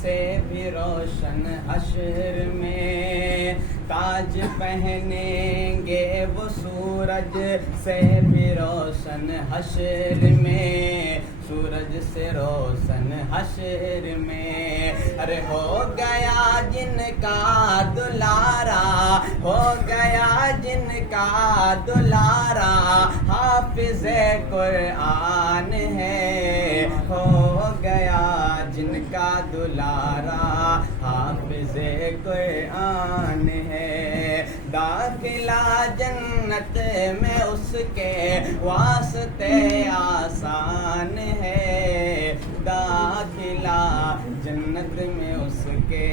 سے بھی روشن حشر میں، تاج پہنیں گے وہ سورج سے بھی روشن حشر میں، سورج سے روشن حشر میں۔ ارے ہو گیا جن کا دلارا، ہو گیا جن کا دلارا، حافظ قرآن ہے، ہو گیا جن کا دلارا، حافظ قرآن ہے۔ داخلہ جنت میں اس کے واسطے آسان ہے، داخلہ جنت میں اس کے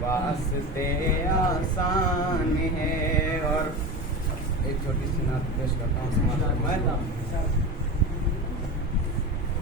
واسطے آسان ہے۔ اور ایک چھوٹی سی نعت پیش کرتا ہوں، سماعت فرمائیں۔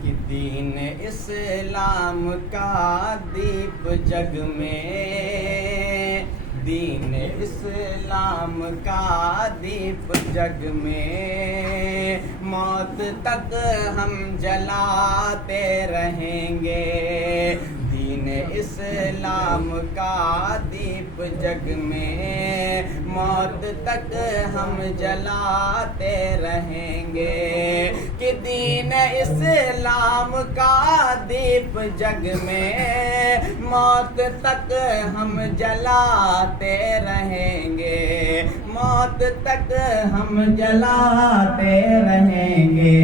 کہ دین اسلام کا دیپ جگ میں، دین اسلام کا دیپ جگ میں، موت تک ہم جلاتے رہیں گے، دین اسلام کا دیپ جگ میں، موت تک ہم جلاتے رہیں گے، کہ دین اسلام کا دیپ جگ میں، موت تک ہم جلاتے رہیں گے، موت تک ہم جلاتے رہیں گے۔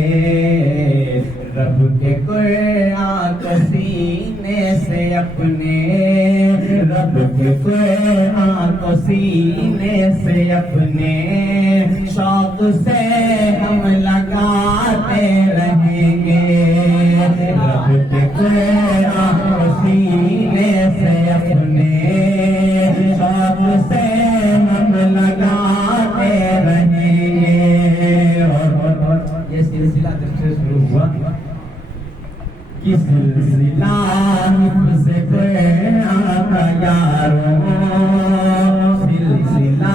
رب کے قرآن کو سینے سے اپنے، رب کے قرآن کو سینے سے اپنے، شوق سے ہم لگاتے رہیں گے، رب کے قرآن کو سینے سے اپنے، شوق سے ہم لگاتے رہیں گے۔ اور یہ سلسلہ جب سے شروع ہوا، یہ سلسلہ حفظ قرآن کا یاروں، سلسلہ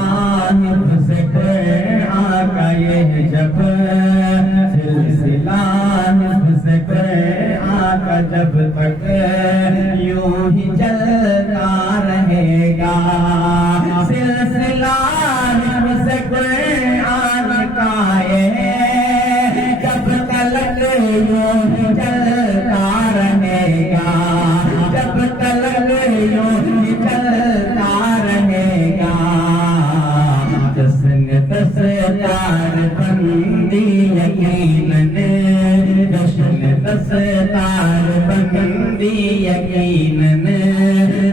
حفظ قرآن کا یہ جب، سلسلہ حفظ قرآن کا جب تک یوں ہی چلتا رہے گا، سلسلہ حفظ قرآن کا یہ جب تک یوں ہی چلتا رہے گا، جب تک یوں ہی چلتا رہے گا، جشن دستار بندی یقیناً، جشن دستار بندی یقیناً،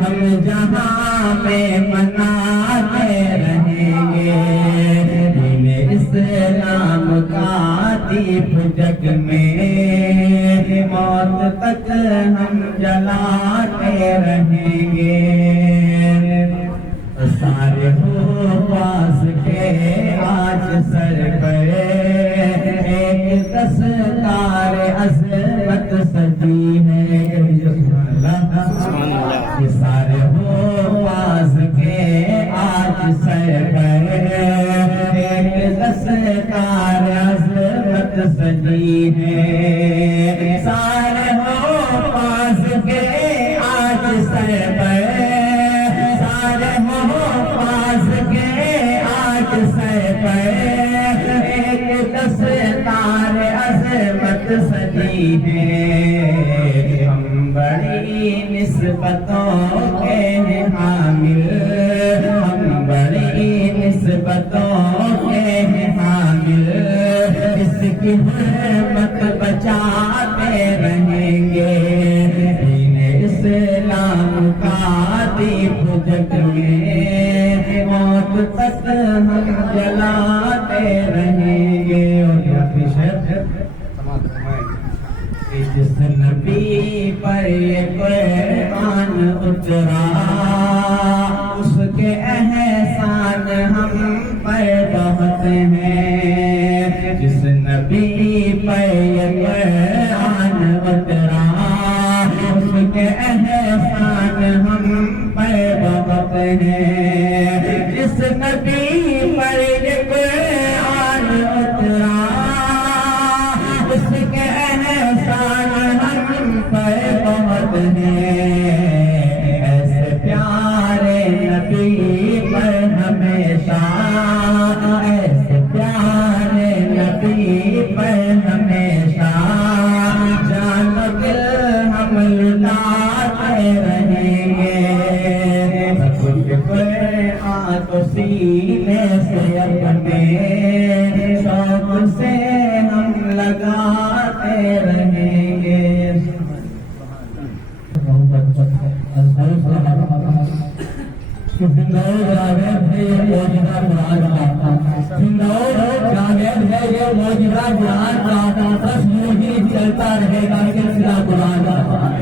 ہم جہاں میں مناتے رہیں گے، دین اسلام کا دیپ جگ میں، موت تک ہم جلاتے رہیں گے۔ سارے ہو پاس کے آج سر پر ایک دستار عظمت سجی ہے، سارے ہو پاس کے آج سر پر ایک دستار عظمت سجی ہے، سارے ہو پاس کے آج سر پر، سارے ہو پاس کے آج سر پر ایک دستار عظمت سجی ہے، ہم بڑی نسبتوں کے ہیں حامل، ہم بڑی نسبتوں کے ہیں حامل، اس کی حرمت بچاتے رہیں گے، دین اسلام کا دیپ جگ میں، موت تک ہم جلاتے رہیں گے۔ اور یہاں پہ شعر سماعت فرمائیں کہ جس نبی پر یہ قرآن اترا، اس کے احسان ہم پر بہت ہیں، جس نبی پر یہ قرآن اترا، اس کے احسان ہم پر بہت ہیں، جس نبی پر یہ قرآن اترا، اس کے احسان ہم پر بہت ہیں، سینے سے اپنے شوق سے ہم لگاتے رہیں گے. سندور جاوید ہے یہ موجودہ قرآن کا. سندور جاوید ہے یہ موجودہ قرآن کا. بس یوں ہی چلتا رہے گا سلسلہ قرآن کا.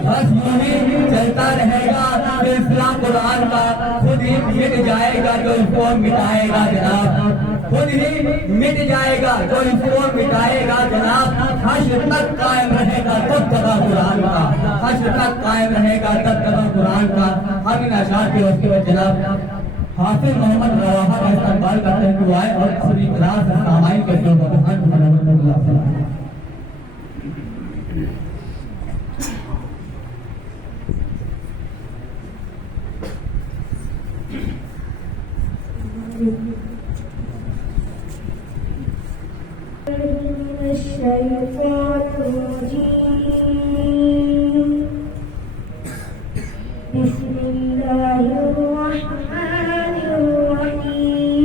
بس یوں ہی چلتا رہے گا سلسلہ قرآن کا. خود ہی مٹ جائے گا جو اس کو مٹائے گا جناب. خود ہی مٹ جائے گا جو اس کو مٹائے گا جناب. حشر تک قائم رہے گا تب تک قرآن کا. حشر تک قائم رہے گا تب تک قرآن کا. ہم ان اشعار کے وقت میں جناب حافظ محمد رواحہ کا استقبال کرتے ہیں. دعائیں اور اپنی اطلاع سے سامعین کے جو محمد اللہ صلی اللہ علیہ وسلم. الشيطان الرجيم بسم الله الرحمن الرحيم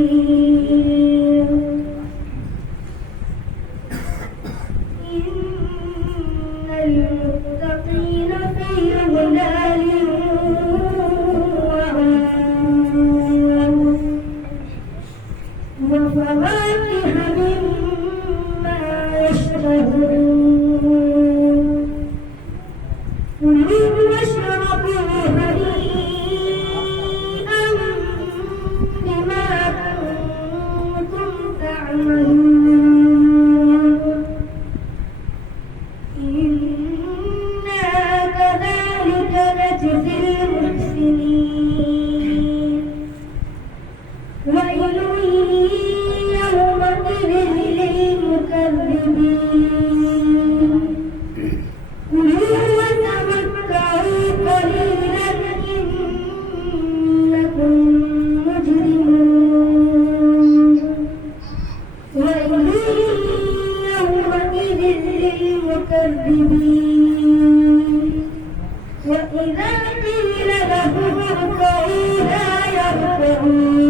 إن المتقين في ظلال وعيون وفواكه مما يشتهون. كلوا واشربوا هنيئا بما كنتم تعملون. إنا كذلك نجزي المحسنين. ويل يومئذ للمكذبين. كلوا وتمتعوا قليلا إنكم مجرمون. ويل يومئذ للمكذبين. وإذا قيل لهم اركعوا لا يركعون.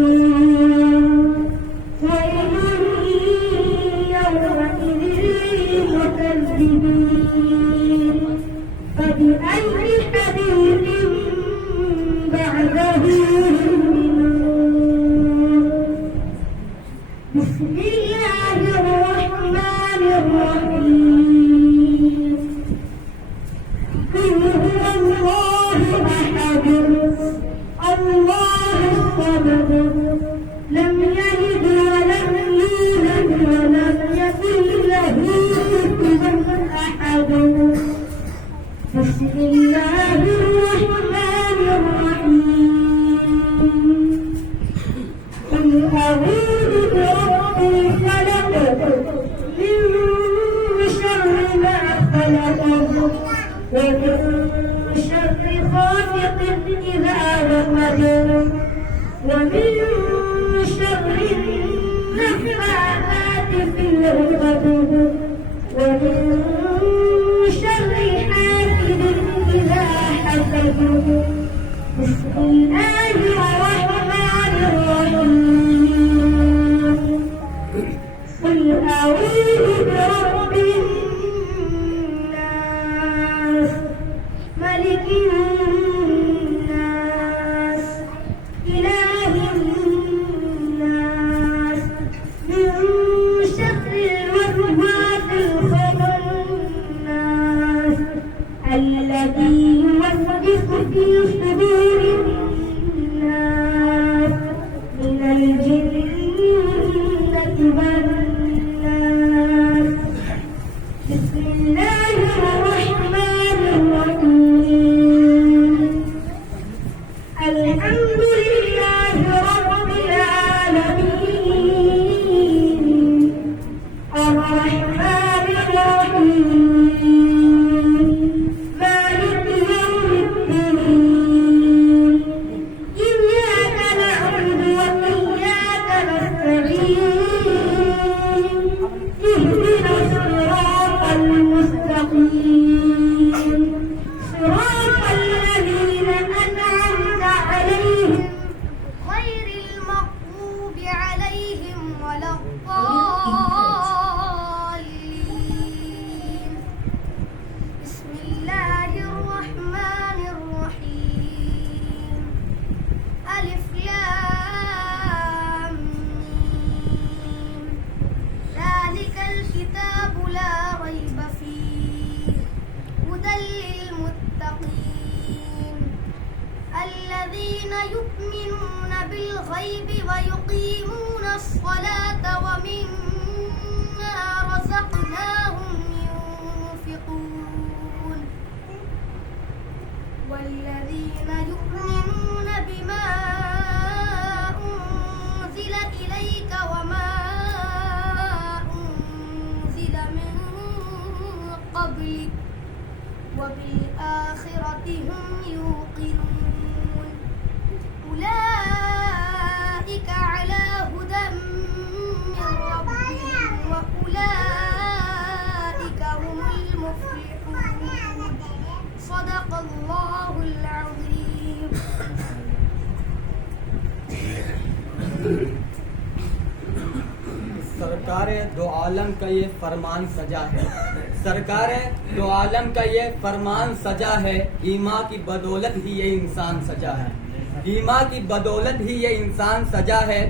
ويل يومئذ للمكذبين. فبأي حديث بعده يؤمنون. بسم الله الرحمن الرحيم. قل هو الله أحد الله الصمد لم يلد ولم يولد ولم يكن له كفوا أحد. بسم الله الرحمن الرحيم. قل أعوذ برب الفلق من شر ما خلق ومن شر غاسق إذا وقب ومن شر النفاثات في العقد ومن شر حاسد إذا حسد. بسم الله الرحمن الرحيم. قل أعوذ برب الناس ملك الناس إله الناس من شر الوسواس الخناس الذي يوسوس في صدور الناس من الجنة والناس. بسم الله الرحمن الرحيم. الحمد لله رب العالمين الرحمن الرحيم مالك يوم الدين. إياك نعبد وإياك نستعين. اهدنا الصراط المستقيم صراط الذين أنعمت عليهم غير المغضوب يؤمنون بالغيب ويقيمون الصلاة ومما رزقناهم ينفقون والذين يؤمنون بما أنزل إليك وما أنزل من قبلك وبالآخرة هم يوقنون أولئك على هدى من ربهم وأولئك هم المفلحون صدق الله العظيم. سرکار دو عالم کا یہ فرمان سجا ہے، سرکار دو عالم کا یہ فرمان سجا ہے، ایمان کی بدولت ہی یہ انسان سجا ہے، ایمان کی بدولت ہی یہ انسان سجا ہے،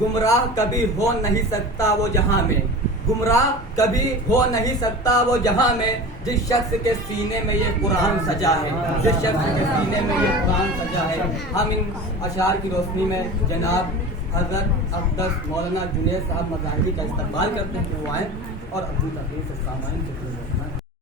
گمراہ کبھی ہو نہیں سکتا وہ جہاں میں، گمراہ کبھی ہو نہیں سکتا وہ جہاں میں، جس شخص کے سینے میں یہ قرآن سجا ہے، جس شخص کے سینے میں یہ قرآن سجا ہے۔ ہم ان اشعار کی روشنی میں جناب حضرت اقدس مولانا جنید صاحب مظاہری کا استقبال کرتے ہیں کہ وہ آئیں اور ابو تقریر سے سامعین سے